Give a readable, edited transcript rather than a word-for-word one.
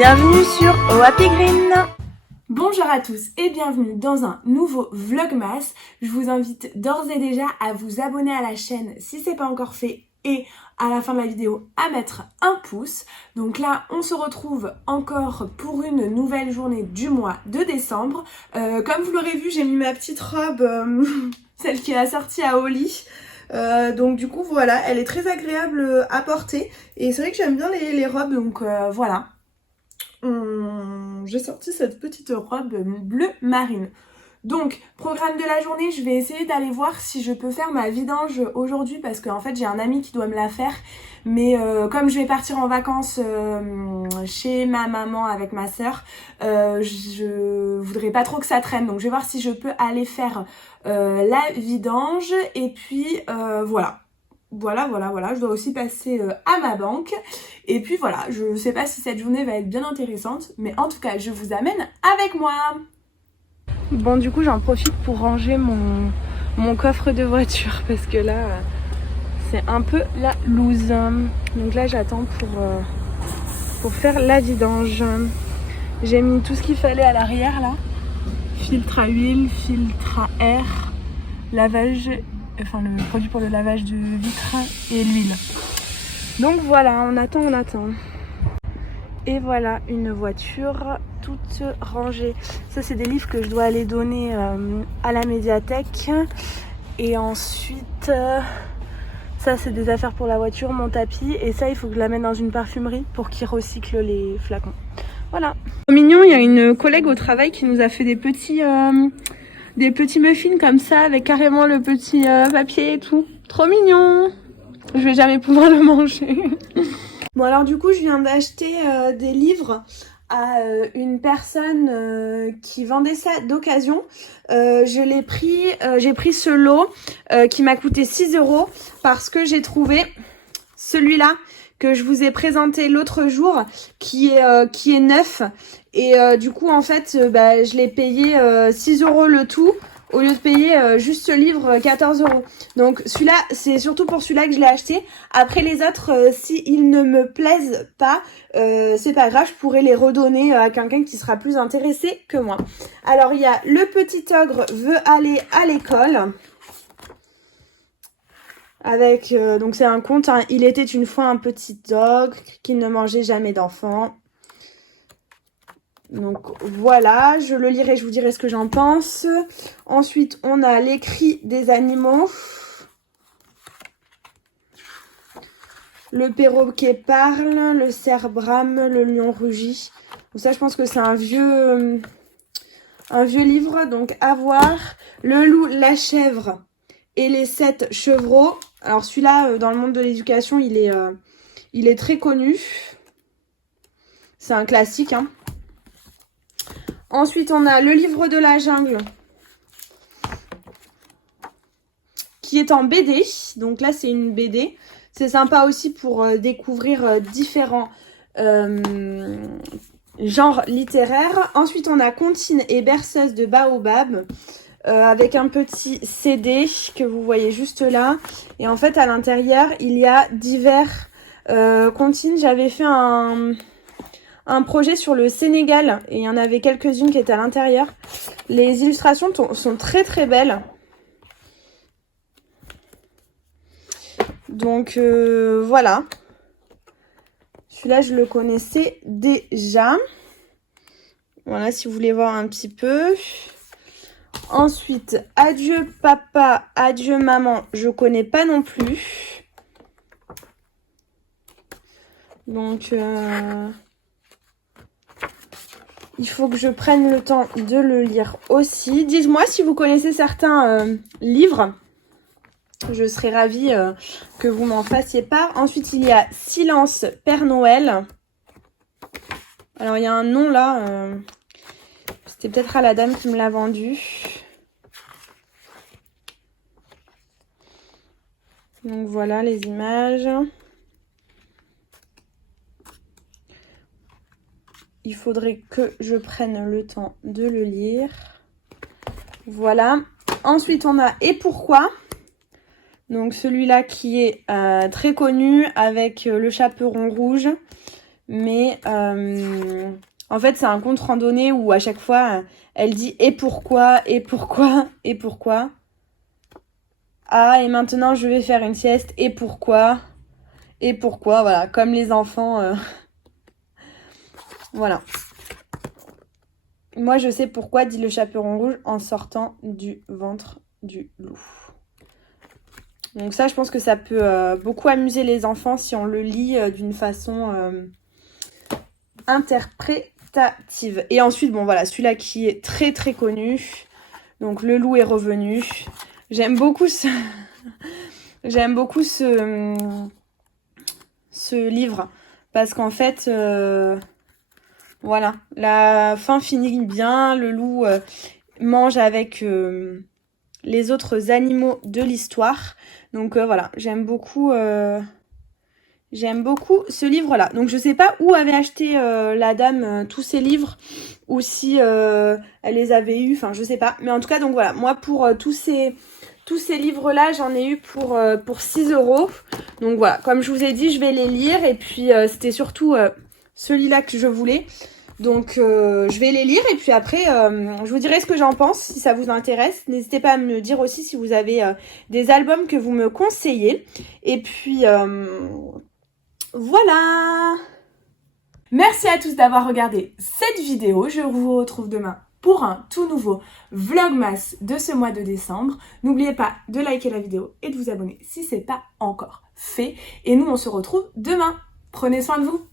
Bienvenue sur Happy Green. Bonjour à tous et bienvenue dans un nouveau Vlogmas. Je vous invite d'ores et déjà à vous abonner à la chaîne si c'est pas encore fait et à la fin de la vidéo à mettre un pouce. Donc là on se retrouve encore pour une nouvelle journée du mois de décembre. Comme vous l'aurez vu, j'ai mis ma petite robe, celle qui est assortie à Oli. Donc du coup voilà, elle est très agréable à porter et c'est vrai que j'aime bien les robes, donc voilà. J'ai sorti cette petite robe bleu marine. Donc, programme de la journée, je vais essayer d'aller voir si je peux faire ma vidange aujourd'hui parce qu'en fait j'ai un ami qui doit me la faire. Mais comme je vais partir en vacances chez ma maman avec ma soeur, je voudrais pas trop que ça traîne. Donc je vais voir si je peux aller faire la vidange et puis voilà. Voilà, je dois aussi passer à ma banque. Et puis voilà, je sais pas si cette journée va être bien intéressante, mais en tout cas, je vous amène avec moi. Bon, du coup, j'en profite pour ranger mon coffre de voiture parce que là, c'est un peu la loose. Donc là, j'attends pour faire la vidange. J'ai mis tout ce qu'il fallait à l'arrière là. Filtre à huile, filtre à air, lavage... Enfin le produit pour le lavage de vitres et l'huile. Donc voilà, on attend. Et voilà une voiture toute rangée. Ça c'est des livres que je dois aller donner à la médiathèque. Et ensuite, ça c'est des affaires pour la voiture, mon tapis. Et ça il faut que je l'amène dans une parfumerie pour qu'ils recyclent les flacons. Voilà. Mignon, il y a une collègue au travail qui nous a fait des petits muffins comme ça avec carrément le petit papier et tout. Trop mignon. Je vais jamais pouvoir le manger. Bon alors du coup je viens d'acheter des livres à une personne qui vendait ça d'occasion. J'ai pris ce lot qui m'a coûté 6 € parce que j'ai trouvé celui-là que je vous ai présenté l'autre jour qui est neuf. Et du coup en fait je l'ai payé 6 € le tout au lieu de payer juste ce livre 14 €. Donc celui-là, c'est surtout pour celui-là que je l'ai acheté. Après les autres, s'ils ne me plaisent pas, c'est pas grave, je pourrais les redonner à quelqu'un qui sera plus intéressé que moi. Alors il y a Le Petit Ogre veut aller à l'école. Avec donc c'est un conte, hein. Il était une fois un petit ogre qui ne mangeait jamais d'enfants. Donc voilà, je le lirai, je vous dirai ce que j'en pense. Ensuite, on a Les Cris des animaux. Le perroquet parle, le cerf brame, le lion rugit. Donc ça, je pense que c'est un vieux livre, donc à voir. Le loup, la chèvre et les 7 chevreaux. Alors celui-là, dans le monde de l'éducation, il est très connu. C'est un classique, hein. Ensuite, on a Le Livre de la jungle qui est en BD. Donc là, c'est une BD. C'est sympa aussi pour découvrir différents genres littéraires. Ensuite, on a Comptine et berceuse de Baobab avec un petit CD que vous voyez juste là. Et en fait, à l'intérieur, il y a divers comptines. J'avais fait un projet sur le Sénégal et il y en avait quelques-unes qui étaient à l'intérieur. Les illustrations sont très très belles. Donc voilà. Celui-là je le connaissais déjà. Voilà, si vous voulez voir un petit peu. Ensuite, Adieu papa, adieu maman, je connais pas non plus. Donc il faut que je prenne le temps de le lire aussi. Dites-moi si vous connaissez certains livres. Je serais ravie que vous m'en fassiez part. Ensuite, il y a Silence, Père Noël. Alors, il y a un nom là. C'était peut-être à la dame qui me l'a vendu. Donc, voilà les images. Il faudrait que je prenne le temps de le lire. Voilà. Ensuite, on a Et pourquoi ? Donc celui-là qui est très connu avec le chaperon rouge. mais en fait c'est un compte randonnée où à chaque fois elle dit et pourquoi, et pourquoi, et pourquoi. Ah, et maintenant je vais faire une sieste, et pourquoi, voilà, comme les enfants. Voilà. Moi je sais pourquoi, dit le chaperon rouge en sortant du ventre du loup. Donc ça, je pense que ça peut beaucoup amuser les enfants si on le lit d'une façon interprétative. Et ensuite, bon voilà, celui-là qui est très très connu. Donc le loup est revenu. J'aime beaucoup ce livre parce qu'en fait, voilà, la fin finit bien. Le loup mange avec les autres animaux de l'histoire. Donc voilà, j'aime beaucoup ce livre-là. Donc je sais pas où avait acheté la dame tous ces livres ou si elle les avait eus, enfin je sais pas. Mais en tout cas, donc voilà, moi pour tous ces livres-là, j'en ai eu pour 6 €. Donc voilà, comme je vous ai dit, je vais les lire. Et puis c'était surtout celui-là que je voulais. Donc je vais les lire et puis après je vous dirai ce que j'en pense si ça vous intéresse. N'hésitez pas à me dire aussi si vous avez des albums que vous me conseillez. Et puis voilà. Merci à tous d'avoir regardé cette vidéo. Je vous retrouve demain pour un tout nouveau Vlogmas de ce mois de décembre. N'oubliez pas de liker la vidéo et de vous abonner si ce n'est pas encore fait. Et nous on se retrouve demain. Prenez soin de vous.